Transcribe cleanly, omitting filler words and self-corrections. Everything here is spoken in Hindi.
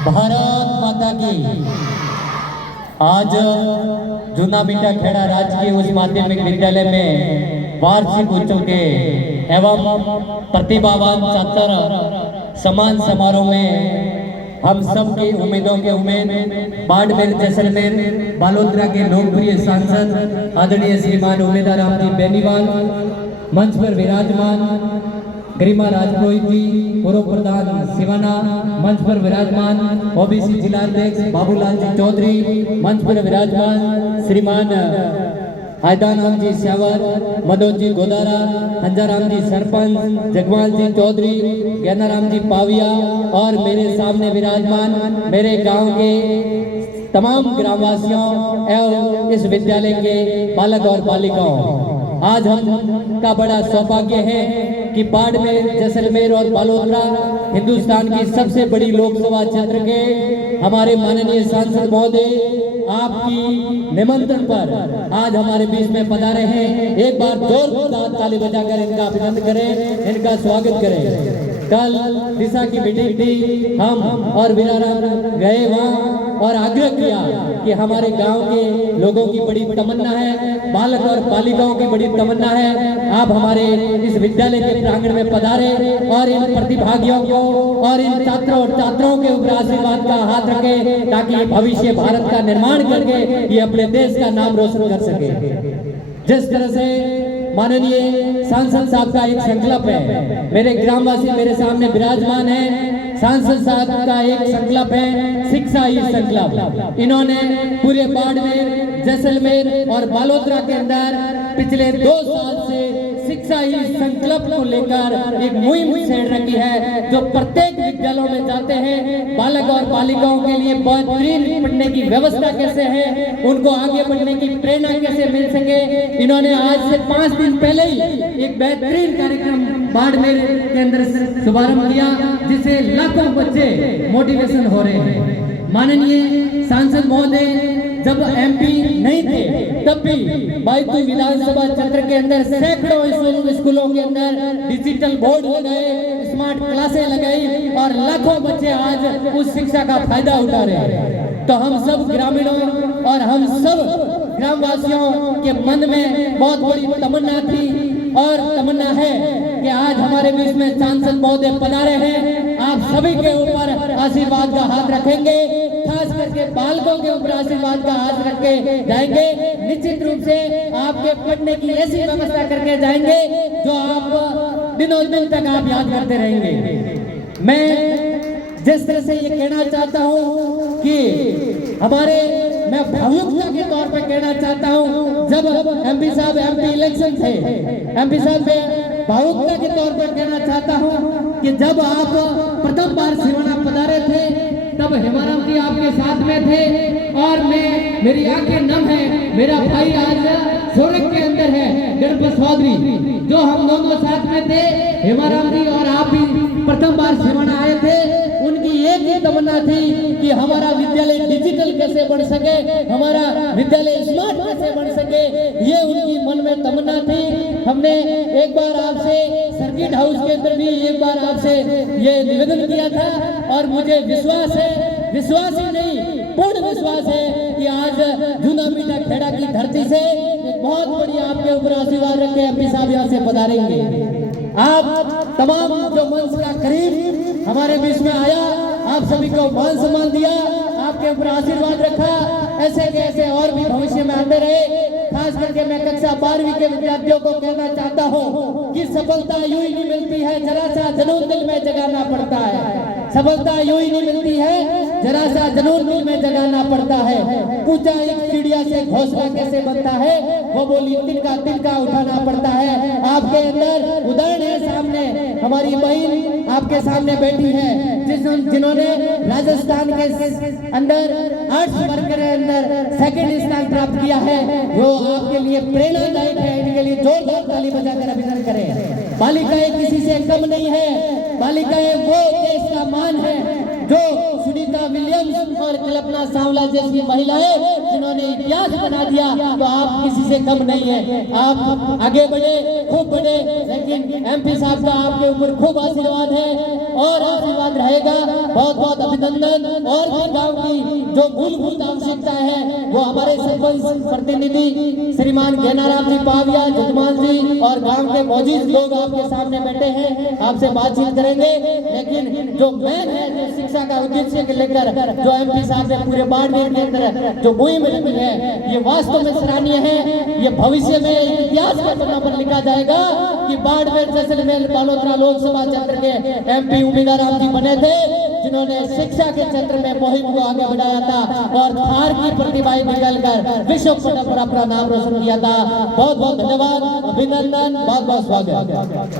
भारत माता की। आज जूना बीटा खेड़ा राजकीय उच्च माध्यमिक विद्यालय में वार्षिक उत्सव के एवं प्रतिभावान छात्र सम्मान समारोह में हम सब की उम्मीदों के उम्मीद बाड़मेर जैसलमेर बालोतरा के लोकप्रिय सांसद आदरणीय श्रीमान उमेदवार राम जी बेनीवाल मंच पर विराजमान, गरिमा राजपुरोहित जी पूर्व प्रधान सिवाना मंच पर विराजमान, ओबीसी जिलाध्यक्ष बाबूलाल जी चौधरी मंच पर विराजमान, श्रीमान आयदाराम जी स्यावर, मनोज जी गोदारा, हंजाराम जी सरपंच, जगवाल जी चौधरी, ज्ञानाराम जी पाविया और मेरे सामने विराजमान मेरे गांव के तमाम ग्रामवासियों एवं इस विद्यालय के बालक और बालिकाओं, आज हम का बड़ा सौभाग्य है कि बाड़मेर जैसलमेर और बालोतरा हिंदुस्तान की सबसे बड़ी लोकसभा क्षेत्र के हमारे माननीय सांसद महोदय आपकी निमंत्रण पर आज हमारे बीच में पधारे हैं। एक बार जोरदार ताली बजाकर इनका अभिनंदन करें, इनका स्वागत करें। कल दिशा की मीटिंग थी, हम और वीराराम गए वहाँ और आग्रह किया कि हमारे गांव के लोगों की बड़ी तमन्ना है, बालक और बालिकाओं की बड़ी तमन्ना है, आप हमारे इस विद्यालय के प्रांगण में पधारे और इन प्रतिभागियों को और इन छात्रों और छात्राओं के ऊपर आशीर्वाद का हाथ रखे ताकि भविष्य भारत का निर्माण करके ये अपने देश का नाम रोशन कर सके। जिस तरह से माननीय सांसद साहब का एक संकल्प है, मेरे ग्रामवासी मेरे सामने विराजमान है, सांसद साहब का एक संकल्प है शिक्षा ही संकल्प। इन्होंने पूरे बाड़मेर जैसलमेर और बालोतरा के अंदर पिछले 2 साल से शिक्षा ही संकल्प को लेकर एक मुहिम छेड़ रखी है, जो प्रत्येक विद्यालयों में जाते हैं। बालक और बालिकाओं के लिए बेहतरीन पढ़ने की व्यवस्था कैसे है, उनको आगे बढ़ने की प्रेरणा कैसे मिल सके, इन्होंने आज से 5 दिन पहले ही एक बेहतरीन कार्यक्रम बाड़मेर के अंदर शुभारंभ किया, जिससे लाखों बच्चे मोटिवेशन हो रहे हैं। माननीय सांसद महोदय जब एमपी नहीं थे तब भी बाइतू विधानसभा क्षेत्र के अंदर सैकड़ों स्कूलों के अंदर डिजिटल बोर्ड लगाए, स्मार्ट क्लासें लगाई और लाखों बच्चे आज उस शिक्षा का फायदा उठा रहे हैं। तो हम सब ग्रामीणों और हम सब ग्रामवासियों के मन में बहुत बड़ी तमन्ना थी और तमन्ना है कि आज हमारे बीच में सांसद महोदय पधारे हैं, आप सभी के ऊपर आशीर्वाद का हाथ रखेंगे, खास करके बालकों के ऊपर आशीर्वाद का हाथ रख के जाएंगे। निश्चित रूप से आपके पढ़ने की ऐसी व्यवस्था करके जाएंगे जो आप दिनों दिन तक आप याद करते रहेंगे। मैं जिस तरह से ये कहना चाहता हूँ कि मैं भावुकता के तौर पर कहना चाहता हूँ, जब एमपी इलेक्शन थे, एमपी साहब में भावुकता के तौर पर कहना चाहता हूँ कि जब आप प्रथम बार सिवाना पधारे थे तब हेमाराम जी आपके साथ में थे और मेरी आंखें नम है, मेरा भाई आज सोरक के अंदर है गणपत चौधरी, जो हम दोनों साथ में थे, हेमाराम जी और आप भी प्रथम बार सिवाना आए थे। उनकी एक ही तमन्ना थी कि हमारा विद्यालय डिजिटल कैसे बन सके, हमारा विद्यालय स्मार्ट कैसे बन सके, ये उनकी मन में तमन्ना थी। हमने एक बार आपसे सर्किट हाउस के अंदर भी एक बार आपसे ये निवेदन किया था और मुझे विश्वास है, विश्वास ही नहीं पूर्ण विश्वास है कि आज जूना बीटा खेड़ा की धरती से एक बहुत बड़ी आपके ऊपर आशीर्वाद रख के एमपी साहब यहाँ से पधारेंगे। आप तमाम जो मंच का करीब हमारे बीच में आया, आप सभी को मान सम्मान दिया, आपके ऊपर आशीर्वाद रखा, ऐसे के ऐसे और भी भविष्य में आते रहे। खास करके मैं कक्षा 12वीं के विद्यार्थियों को कहना चाहता हूँ कि सफलता यूं ही नहीं मिलती है, जरा सा जुनून दिल में जगाना पड़ता है। सफलता यूं ही नहीं मिलती है, जरा सा जुनून दिल में जगाना पड़ता है। पूछा एक चिड़िया से घोंसला कैसे बनता है, वो बोली तिनका उठाना पड़ता है। आपके अंदर उदाहरण है, सामने हमारी बहन आपके सामने बैठी है, जिन्होंने राजस्थान के अंदर आर्ट्स वर्ग के अंदर 2nd स्थान प्राप्त किया है, वो आपके लिए प्रेरणादायक है। इनके लिए जोरदार ताली बजाकर अभिनंदन करें। बालिकाएं किसी से कम नहीं है, बालिकाएं वो देश का मान है जो सुनीता विलियम्स और कल्पना चावला जैसी महिलाएं जिन्होंने इतिहास बना दिया, तो आप किसी से कम नहीं है। आप आगे बढ़े, खूब बढ़े, लेकिन एमपी साहब का आपके ऊपर खूब आशीर्वाद है और आशीर्वाद रहेगा। बहुत बहुत अभिनंदन। और भी गांव की जो मूलभूत आवश्यकता है वो हमारे सरपंच प्रतिनिधि श्रीमान घेनाराम जी पाविया, जजमान जी और गांव के मौजूद लोग आपके सामने बैठे हैं, आपसे बातचीत करेंगे। लेकिन जो मेन है, जो शिक्षा का उद्देश्य के लेकर जो एमपी साहब ने पूरे बाड़मेर के अंदर जो मुहिम रखी है, ये वास्तव में सराहनीय है। ये भविष्य में इतिहास के पन्नों पर लिखा जाएगा कि बाड़मेर जैसलमेर बालोतरा लोकसभा क्षेत्र के एमपी उम्मीदवार आप जी बने थे, जिन्होंने शिक्षा के क्षेत्र में मुहिम को आगे बढ़ाया था और थार की प्रतिभाएं निकलकर विश्व पटल पर अपना नाम रोशन किया था। बहुत बहुत धन्यवाद, अभिनंदन, बहुत बहुत स्वागत।